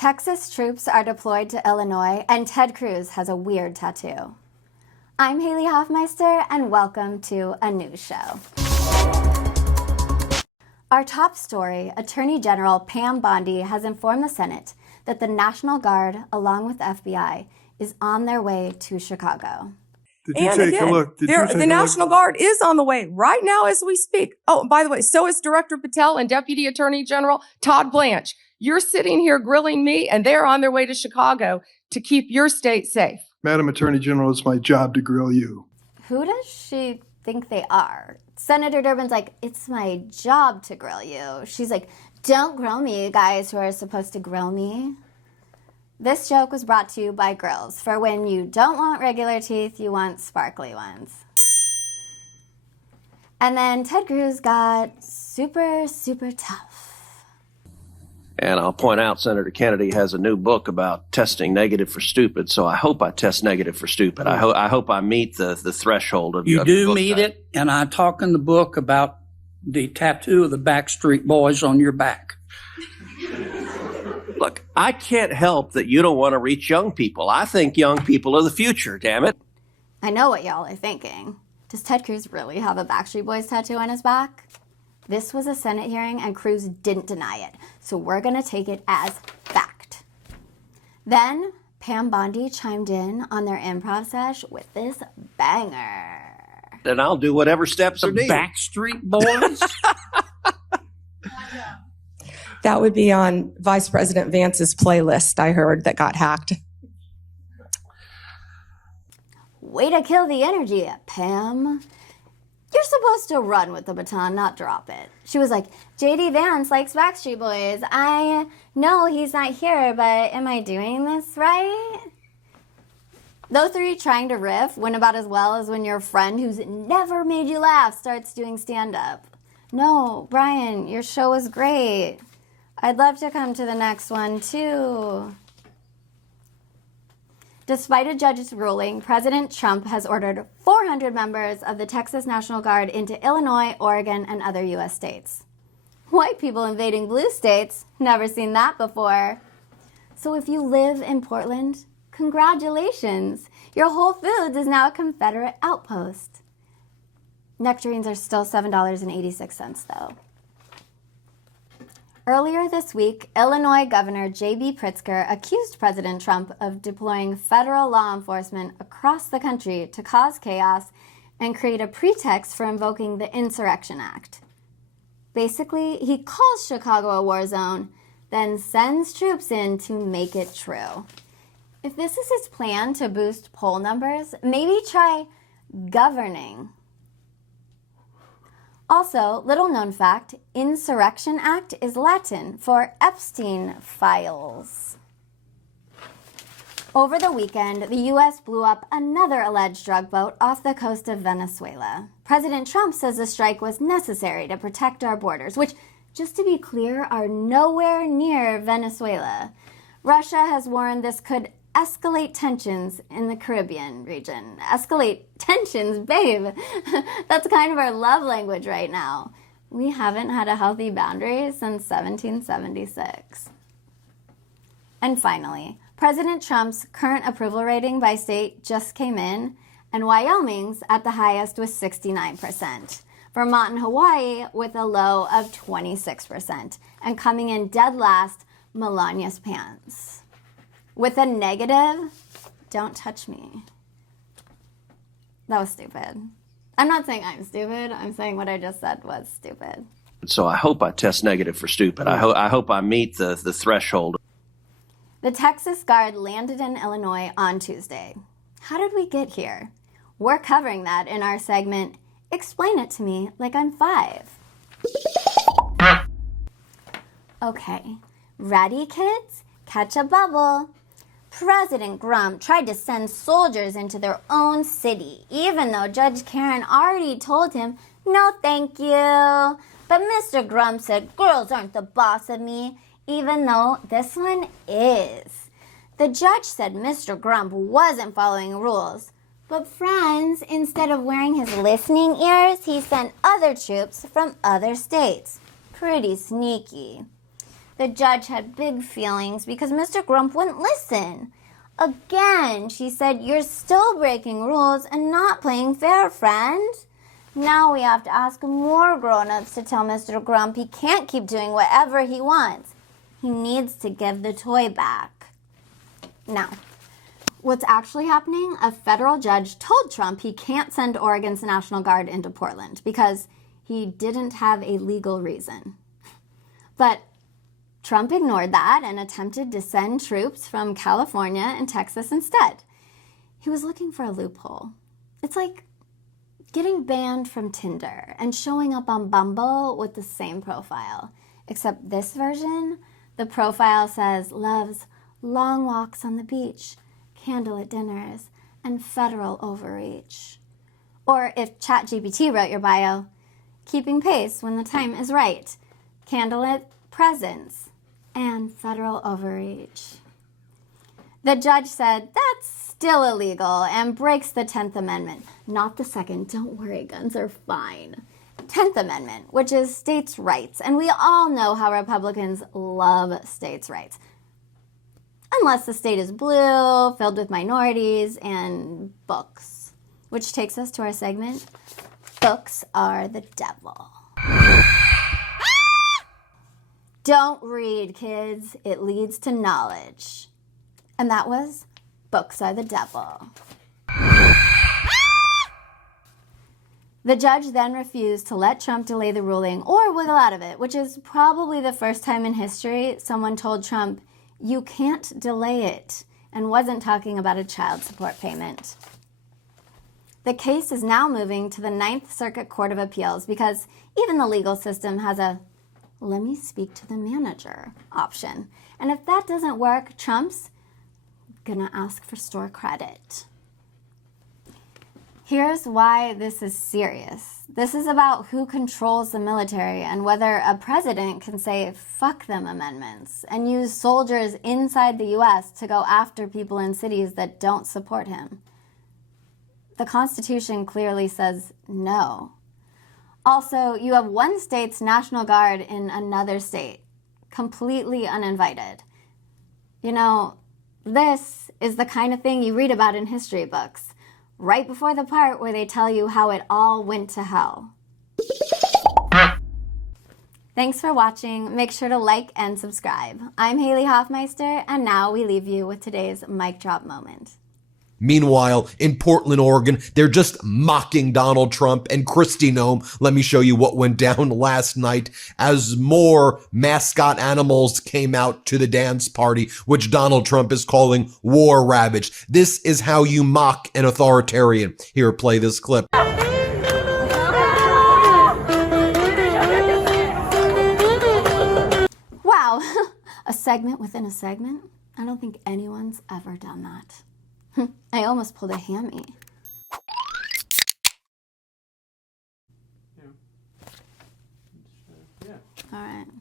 Texas troops are deployed to Illinois, and Ted Cruz has a weird tattoo. I'm Haley Hoffmeister, and welcome to a news show. Our top story, Attorney General Pam Bondi has informed the Senate that the National Guard, along with the FBI, is on their way to Chicago. Did you take a look? The National Guard is on the way right now as we speak. Oh, by the way, so is Director Patel and Deputy Attorney General Todd Blanche. You're sitting here grilling me, and they're on their way to Chicago to keep your state safe. Madam Attorney General, it's my job to grill you. Who does she think they are? Senator Durbin's like, it's my job to grill you. She's like, don't grill me, you guys who are supposed to grill me. This joke was brought to you by Grills. For when you don't want regular teeth, you want sparkly ones. And then Ted Cruz got super tough. And I'll point out Senator Kennedy has a new book about testing negative for stupid, so I hope I test negative for stupid. I hope I meet the threshold of You of do book meet time. it, and I talk in the book about the tattoo of the Backstreet Boys on your back. Look, I can't help that you don't want to reach young people. I think young people are the future, damn it. I know what y'all are thinking. Does Ted Cruz really have a Backstreet Boys tattoo on his back? This was a Senate hearing, and Cruz didn't deny it, so we're going to take it as fact. Then Pam Bondi chimed in on their improv sesh with this banger. And I'll do whatever steps are The needed. Backstreet Boys? That would be on Vice President Vance's playlist, I heard, that got hacked. Way to kill the energy, Pam. You're supposed to run with the baton, not drop it. She was like, JD Vance likes Backstreet Boys. I know he's not here, but am I doing this right? Those three trying to riff went about as well as when your friend who's never made you laugh starts doing stand-up. No, Brian, your show was great. I'd love to come to the next one, too. Despite a judge's ruling, President Trump has ordered 400 members of the Texas National Guard into Illinois, Oregon, and other U.S. states. White people invading blue states? Never seen that before. So if you live in Portland, congratulations. Your Whole Foods is now a Confederate outpost. Nectarines are still $7.86, though. Earlier this week, Illinois Governor J.B. Pritzker accused President Trump of deploying federal law enforcement across the country to cause chaos and create a pretext for invoking the Insurrection Act. Basically, he calls Chicago a war zone, then sends troops in to make it true. If this is his plan to boost poll numbers, maybe try governing. Also, little known fact, Insurrection Act is Latin for Epstein files. Over the weekend, the U.S. blew up another alleged drug boat off the coast of Venezuela. President Trump says the strike was necessary to protect our borders, which, just to be clear, are nowhere near Venezuela. Russia has warned this could escalate tensions in the Caribbean region. Escalate tensions, babe. That's kind of our love language right now. We haven't had a healthy boundary since 1776. And finally, President Trump's current approval rating by state just came in, and Wyoming's at the highest with 69%. Vermont and Hawaii with a low of 26%. And coming in dead last, Melania's pants. With a negative, don't touch me. That was stupid. I'm not saying I'm stupid. I'm saying what I just said was stupid. So I hope I test negative for stupid. I hope I meet the threshold. The Texas Guard landed in Illinois on Tuesday. How did we get here? We're covering that in our segment, Explain It to Me Like I'm 5. Okay, ready, kids? Catch a bubble. President Grump tried to send soldiers into their own city, even though Judge Karen already told him, no thank you. But Mr. Grump said, girls aren't the boss of me, even though this one is. The judge said Mr. Grump wasn't following rules. But friends, instead of wearing his listening ears, he sent other troops from other states. Pretty sneaky. The judge had big feelings because Mr. Grump wouldn't listen. Again, she said, "You're still breaking rules and not playing fair, friend." Now we have to ask more grown-ups to tell Mr. Grump he can't keep doing whatever he wants. He needs to give the toy back. Now, what's actually happening, a federal judge told Trump he can't send Oregon's National Guard into Portland because he didn't have a legal reason. But Trump ignored that and attempted to send troops from California and Texas instead. He was looking for a loophole. It's like getting banned from Tinder and showing up on Bumble with the same profile. Except this version, the profile says loves long walks on the beach, candlelit dinners, and federal overreach. Or if ChatGPT wrote your bio, keeping pace when the time is right, candlelit presents, and federal overreach. The judge said that's still illegal and breaks the 10th Amendment. Not the second, don't worry, guns are fine. 10th Amendment, which is states' rights, and we all know how Republicans love states' rights. Unless the state is blue, filled with minorities, and books. Which takes us to our segment, Books Are the Devil. Don't read, kids. It leads to knowledge. And that was Books Are the Devil. The judge then refused to let Trump delay the ruling or wiggle out of it, which is probably the first time in history someone told Trump, "You can't delay it," and wasn't talking about a child support payment. The case is now moving to the Ninth Circuit Court of Appeals because even the legal system has a "let me speak to the manager" option. And if that doesn't work, Trump's gonna ask for store credit. Here's why this is serious. This is about who controls the military and whether a president can say "fuck them" amendments and use soldiers inside the U.S. to go after people in cities that don't support him. The Constitution clearly says no. Also, you have one state's National Guard in another state, completely uninvited. You know, this is the kind of thing you read about in history books, right before the part where they tell you how it all went to hell. Thanks for watching. Make sure to like and subscribe. I'm Haley Hoffmeister, and now we leave you with today's mic drop moment. Meanwhile, in Portland, Oregon, they're just mocking Donald Trump and Kristi Noem. Let me show you what went down last night as more mascot animals came out to the dance party, which Donald Trump is calling war ravaged. This is how you mock an authoritarian. Here, play this clip. Wow, a segment within a segment? I don't think anyone's ever done that. I almost pulled a hammy. All right.